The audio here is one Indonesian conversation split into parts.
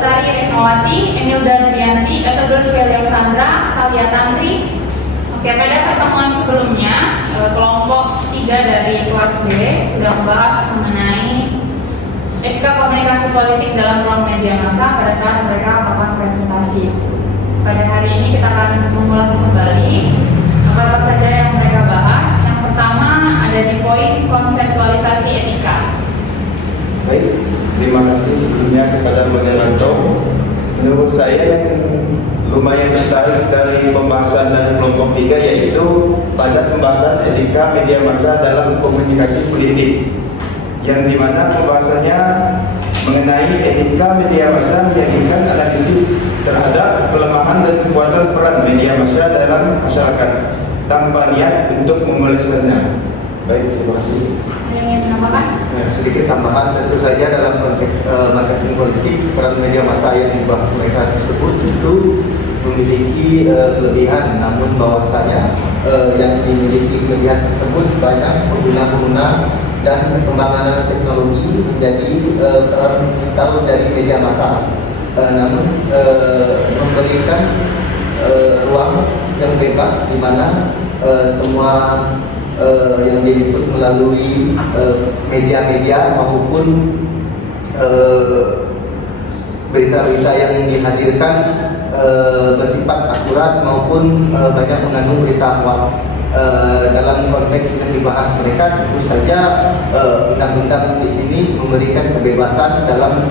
Lestari Retnowati, Emilda Drianti, Esador William Sandra, Kalia Tantri. Oke, pada pertemuan sebelumnya, kelompok 3 dari kelas B sudah membahas mengenai etika komunikasi politik dalam ruang media massa pada saat mereka melakukan presentasi. Pada hari ini kita akan mengulas kembali apa saja yang mereka bahas. Yang pertama ada di poin konseptualisasi etika. Baik, terima kasih sebelumnya kepada moderator. Menurut saya yang lumayan tertarik dari pembahasan dari kelompok 3 yaitu pada pembahasan etika media massa dalam komunikasi politik, yang dimana pembahasannya mengenai etika media massa menjadikan analisis terhadap kelemahan dan kekuatan peran media massa dalam masyarakat tanpa niat untuk memelesannya. Baik, terima kasih. Ingin menambahkan? Sedikit tambahan, tentu saja dalam konteks marketing politik, peran media massa yang dibahas mereka tersebut itu memiliki kelebihan, namun bahwasanya yang dimiliki kelebihan tersebut banyak pengguna-pengguna dan perkembangan teknologi menjadi peran vital dari media massa. Namun memberikan ruang yang bebas di mana semua yang diliput melalui media-media maupun berita-berita yang dihadirkan bersifat akurat maupun banyak mengandung berita hoax. Dalam konteks yang dibahas mereka, tentu saja undang-undang di sini memberikan kebebasan dalam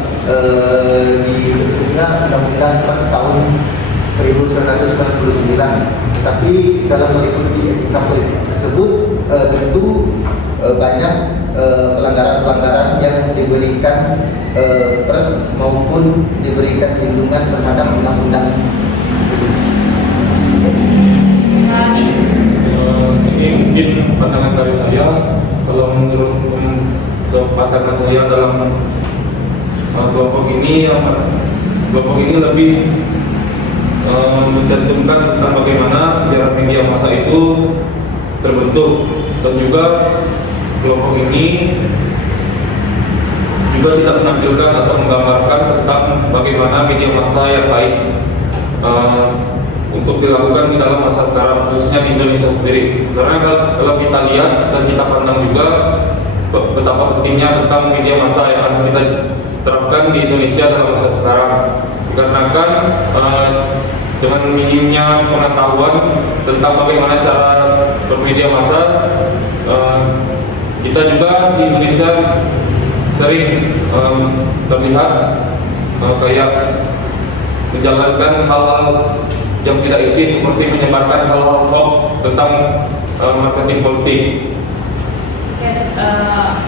dibentuknya undang-undang tahun 1999. Tapi dalam mengikuti etika politik tersebut tentu banyak pelanggaran-pelanggaran yang diberikan pers maupun diberikan perlindungan terhadap undang-undang tersebut. Ini mungkin pandangan dari saya. Kalau menurut pandangan saya dalam kelompok ini lebih mencantumkan tentang bagaimana sejarah media massa itu terbentuk, dan juga kelompok ini juga tidak menampilkan atau menggambarkan tentang bagaimana media massa yang baik untuk dilakukan di dalam masa sekarang, khususnya di Indonesia sendiri. Karena kalau kita lihat dan kita pandang juga betapa pentingnya tentang media massa yang harus kita terapkan di Indonesia dalam masa sekarang, dikarenakan dengan minimnya pengetahuan tentang bagaimana cara bermedia massa, kita juga di Indonesia sering terlihat kayak menjalankan hal-hal yang tidak etis, seperti menyebarkan hal-hal hoax tentang marketing politik. Oke,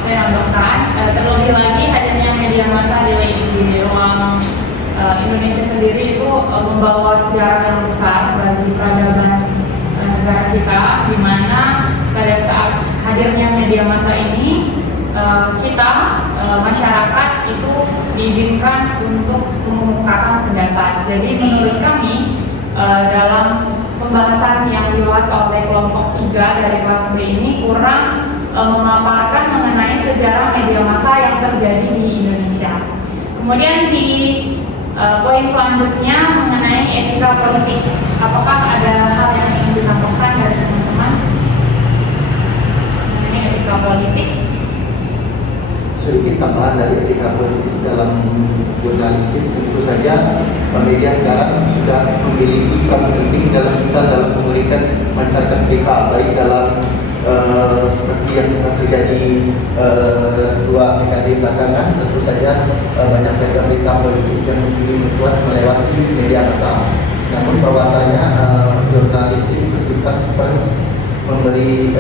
saya nambahkan, terlebih lagi hadirnya media massa di ruang Indonesia sendiri itu membawa sejarah yang besar bagi peradaban negara kita, di mana pada saat hadirnya media massa ini kita masyarakat itu diizinkan untuk mengemukakan pendapat. Jadi menurut kami dalam pembahasan yang dibahas oleh kelompok 3 dari kelas B ini kurang memaparkan mengenai sejarah media massa yang terjadi di Indonesia. Kemudian di poin selanjutnya mengenai etika politik. Apakah ada hal yang ingin ditambahkan dari teman-teman mengenai etika politik? Sedikit tambahan dari etika politik dalam jurnalistik, tentu saja media sekarang sudah memiliki peran penting dalam memberikan mancarkan berita, baik dalam seperti yang terjadi 2 dekade belakangan. Tentu saja banyak berita politik yang dibuat melewati media massa. Namun bahwasanya jurnalistik bersifat pers memberi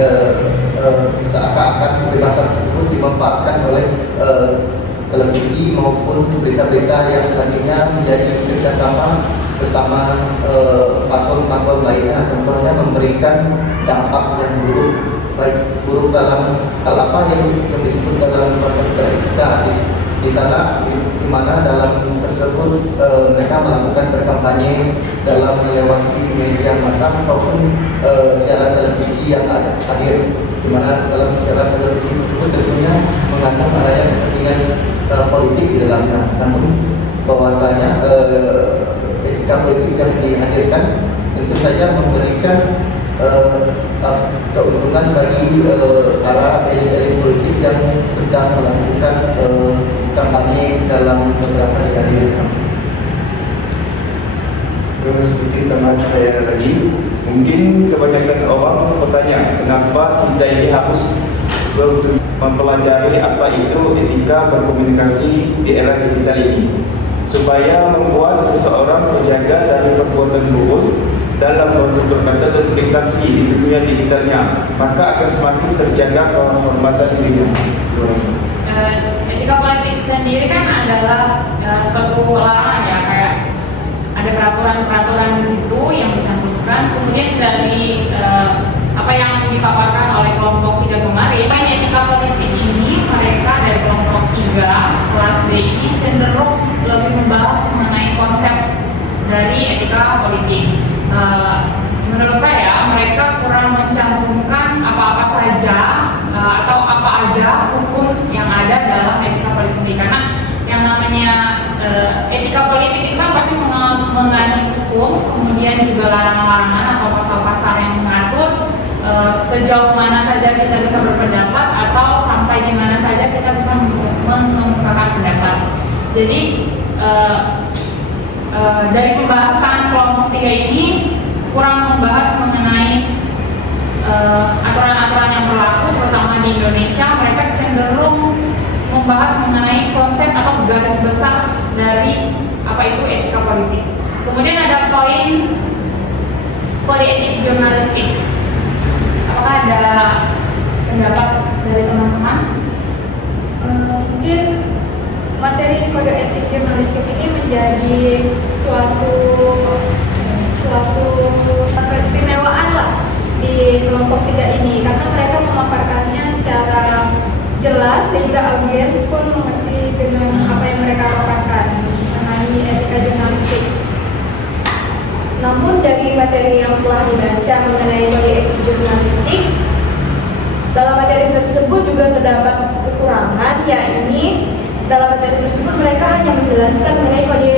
seakan-akan kebebasan tersebut dimanfaatkan oleh televisi maupun berita-berita yang tadinya menjadi kerjasama bersama paslon-paslon lainnya, contohnya memberikan dampak yang buruk, baik buruk dalam hal apa yang disebut dalam konteks etika di sana, di mana dalam tersebut mereka melakukan berkampanye dalam melewati media massa maupun siaran televisi yang hadir, di mana dalam siaran televisi tersebut tentunya mengandung adanya kepentingan politik di dalamnya. Namun bahwasanya etika politik yang dihadirkan tentu saja memberikan keuntungan bagi para elit-elit politik yang sedang melakukan kampanye dalam beberapa dekade. Sedikit teman saya lagi, mungkin kebanyakan orang bertanya kenapa kita ini harus mempelajari apa itu etika berkomunikasi di era digital ini, supaya membuat seseorang terjaga dari perbuatan buruk dalam bertutur kata dan berinteraksi di dunia digitalnya, maka akan semakin terjaga kehormatan dirinya. Etika politik sendiri kan adalah suatu larangan ya, kayak ada peraturan-peraturan di situ yang dicantumkan. Kemudian dari apa yang dipaparkan oleh kelompok 3 kemarin, etika politik ini mereka dari kelompok 3 kelas B ini cenderung lebih membahas mengenai konsep dari etika politik. Menurut saya mereka kurang mencantumkan apa-apa saja atau apa aja hukum yang ada dalam etika politik sendiri, karena yang namanya etika politik itu kan pasti mengandung hukum, kemudian juga larangan-larangan atau pasal-pasal yang mengatur sejauh mana saja kita bisa berpendapat atau sampai di mana saja kita bisa mengemukakan pendapat. Jadi dari pembahasan kelompok 3 ini kurang membahas mengenai aturan-aturan yang berlaku terutama di Indonesia. Mereka cenderung membahas mengenai konsep atau garis besar dari apa itu etika politik. Kemudian ada poin kode etik jurnalistik. Apakah ada pendapat dari teman-teman? Mungkin materi kode etik jurnalistik ini menjadi suatu keistimewaan lah di kelompok 3 ini, karena mereka memaparkannya secara jelas sehingga audiens pun mengerti dengan apa yang mereka paparkan mengenai etika jurnalistik. Namun dari materi yang telah dibaca mengenai kode etik jurnalistik, dalam materi tersebut juga terdapat kekurangan, yakni dalam materi tersebut mereka hanya menjelaskan mengenai kode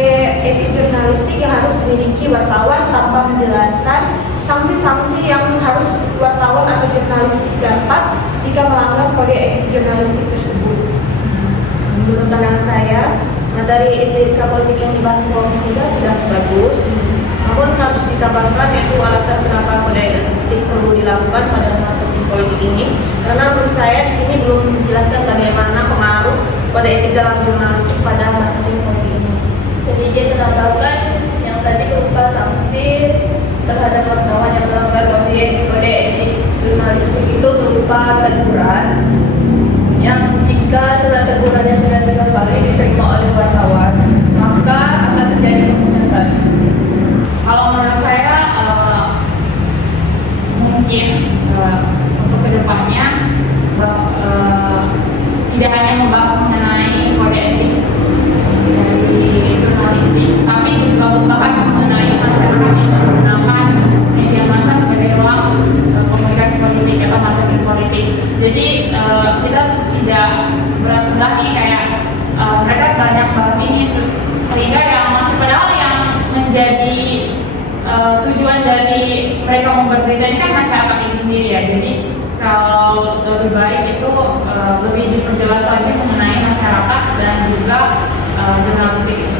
etik jurnalistik yang harus dimiliki wartawan tanpa menjelaskan sanksi-sanksi yang harus wartawan atau jurnalistik dapat jika melanggar kode etik jurnalistik tersebut. Menurut pandangan saya, materi etika politik yang dibahas kelompok 3 sudah bagus, namun harus ditambahkan yaitu alasan kenapa kode etik perlu dilakukan pada marketing politik ini, karena menurut saya di sini belum menjelaskan bagaimana pengaruh kode etik dalam jurnalistik pada marketing politik ini. Jadi dia menambahkan yang tadi berupa sanksi terhadap wartawan yang melanggar kode etik jurnalistik itu berupa teguran, yang jika surat tegurannya sudah 3 kali diterima oleh wartawan, maka akan terjadi pemecatan. Kalau menurut saya mungkin untuk kedepannya tidak hanya membahas mengenai kode etik dari jurnalistik, tapi juga membahas mengenai masyarakat yang menggunakan media massa sebagai ruang komunikasi politik atau marketing politik. Jadi kita tidak berat sebelah nih kayak mereka banyak bahas ini sehingga yang masih padahal yang menjadi tujuan dari mereka membuat berita ini kan masyarakat itu sendiri ya. Jadi kalau lebih baik itu lebih diperjelas lagi mengenai masyarakat dan juga jurnalistik itu